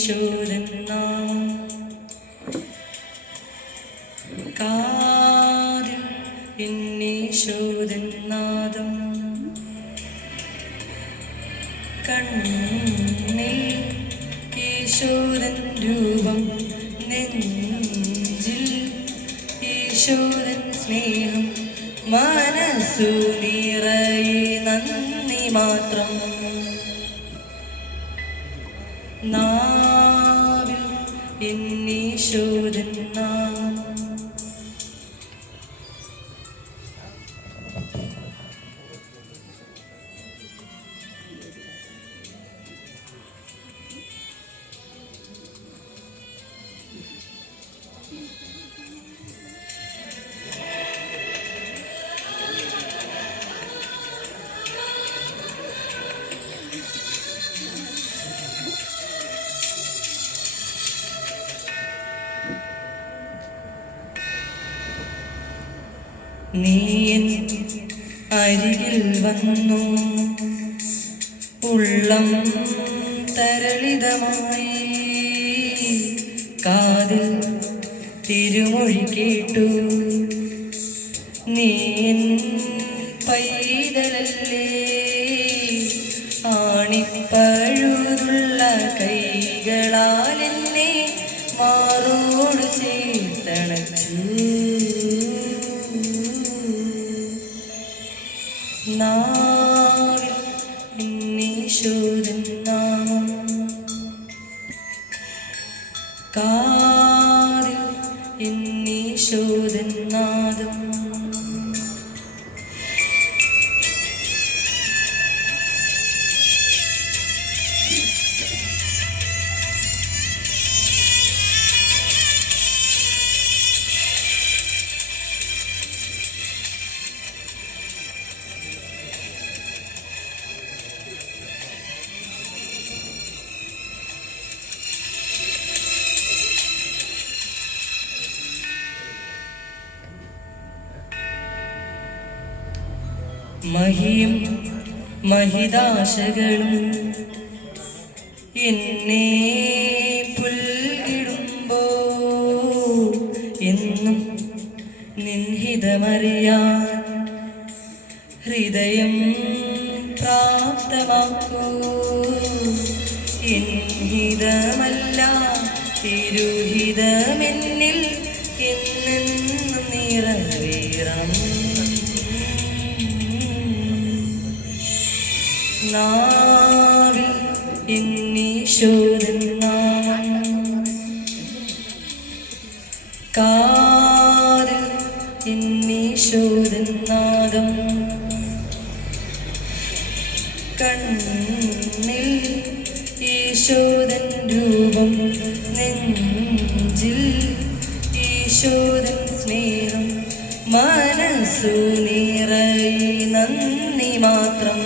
എന്നീശോരൻ നാമം. കാതിൽ എന്നീശോരൻ നാദം. കണ്ണിൽ ഈശോരൻ രൂപം നെഞ്ചിൽ ഈശോരൻ സ്നേഹം. മനസ്സു നിറയെ നന്ദി മാത്രം. നാവിൽ എന്നീശോരൻ നാമം നീ എൻ അരികിൽ വന്നു. ഉള്ളം തരളിതമായി. കാതിൽ തിരുമൊഴി കേട്ടു. നീയൻ പൈതലല്ലേ? ആണിപ്പഴുതുള്ള എന്നീശോരൻ നാമം മഹിയും മഹിതാശകളും എന്നെ പുൽകിടുമ്പോ എന്നും നിൻഹിതമറിയാൻ ഹൃദയം പ്രാപ്തമാക്കൂ. എൻഹിതമല്ല തിരുഹിതമെന്നിൽ നാവിൽ നാദം കണ്ണിൽ ഈശോരൻ രൂപം നെഞ്ചിൽ ഈശോരൻ സ്നേഹം മനസ്സു നിറയെ നന്ദി മാത്രം.